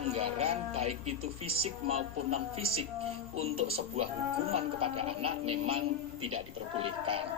pelanggaran baik itu fisik maupun non fisik untuk sebuah hukuman kepada anak memang tidak diperbolehkan,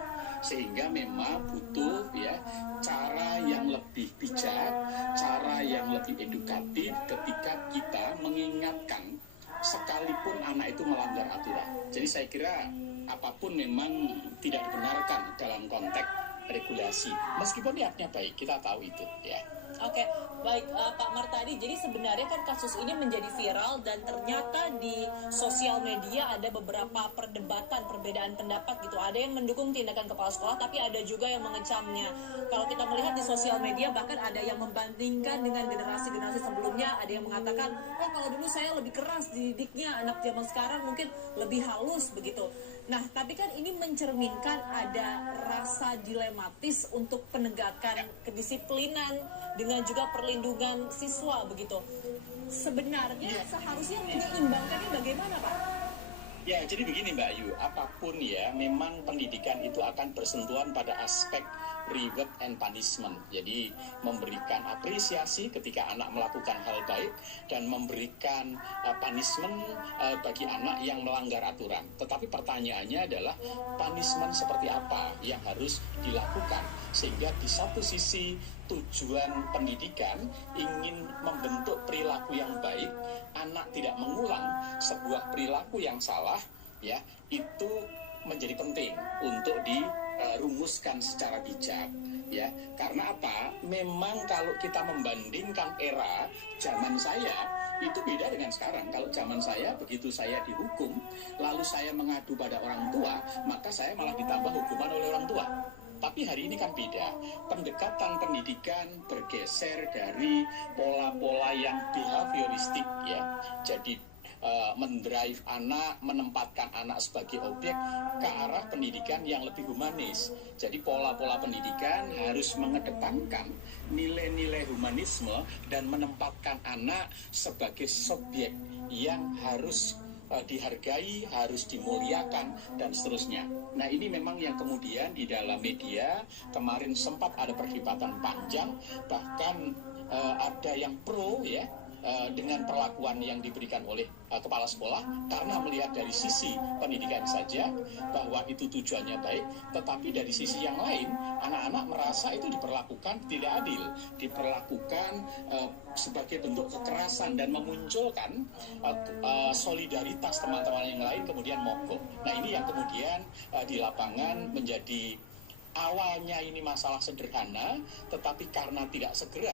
sehingga memang butuh ya cara yang lebih bijak, cara yang lebih edukatif ketika kita mengingatkan sekalipun anak itu melanggar aturan. Jadi saya kira apapun memang tidak dibenarkan dalam konteks regulasi, meskipun niatnya baik, kita tahu itu ya. Oke, baik Pak Martadi. Jadi sebenarnya kan kasus ini menjadi viral dan ternyata di sosial media ada beberapa perdebatan, perbedaan pendapat gitu. Ada yang mendukung tindakan kepala sekolah, tapi ada juga yang mengecamnya. Kalau kita melihat di sosial media, bahkan ada yang membandingkan dengan generasi-generasi sebelumnya. Ada yang mengatakan, oh kalau dulu saya lebih keras didiknya, anak zaman sekarang mungkin lebih halus begitu. Nah, tapi kan ini mencerminkan ada rasa dilematis untuk penegakan kedisiplinan dengan juga perlindungan siswa begitu. Sebenarnya seharusnya menyeimbangkannya bagaimana, Pak? Ya, jadi begini Mbak Ayu, apapun ya, memang pendidikan itu akan bersentuhan pada aspek reward and punishment. Jadi memberikan apresiasi ketika anak melakukan hal baik dan memberikan punishment bagi anak yang melanggar aturan. Tetapi pertanyaannya adalah punishment seperti apa yang harus dilakukan, sehingga di satu sisi tujuan pendidikan ingin membentuk perilaku yang baik, anak tidak mengulang sebuah perilaku yang salah, ya, itu menjadi penting untuk dirumuskan secara bijak, ya. Karena apa? Memang kalau kita membandingkan era zaman saya itu beda dengan sekarang. Kalau zaman saya, begitu saya dihukum, lalu saya mengadu pada orang tua, maka saya malah ditambah hukuman oleh orang tua. Tapi hari ini kan beda, pendekatan pendidikan bergeser dari pola-pola yang behavioristik ya, jadi mendrive anak, menempatkan anak sebagai objek ke arah pendidikan yang lebih humanis. Jadi pola-pola pendidikan harus mengedepankan nilai-nilai humanisme dan menempatkan anak sebagai subjek yang harus dihargai, harus dimuliakan, dan seterusnya. Nah, ini memang yang kemudian di dalam media kemarin sempat ada perdebatan panjang, bahkan ada yang pro ya dengan perlakuan yang diberikan oleh kepala sekolah, karena melihat dari sisi pendidikan saja bahwa itu tujuannya baik, tetapi dari sisi yang lain anak-anak merasa itu diperlakukan tidak adil, diperlakukan sebagai bentuk kekerasan dan memunculkan solidaritas teman-teman yang lain kemudian mogok. Nah, ini yang kemudian di lapangan menjadi awalnya ini masalah sederhana, tetapi karena tidak segera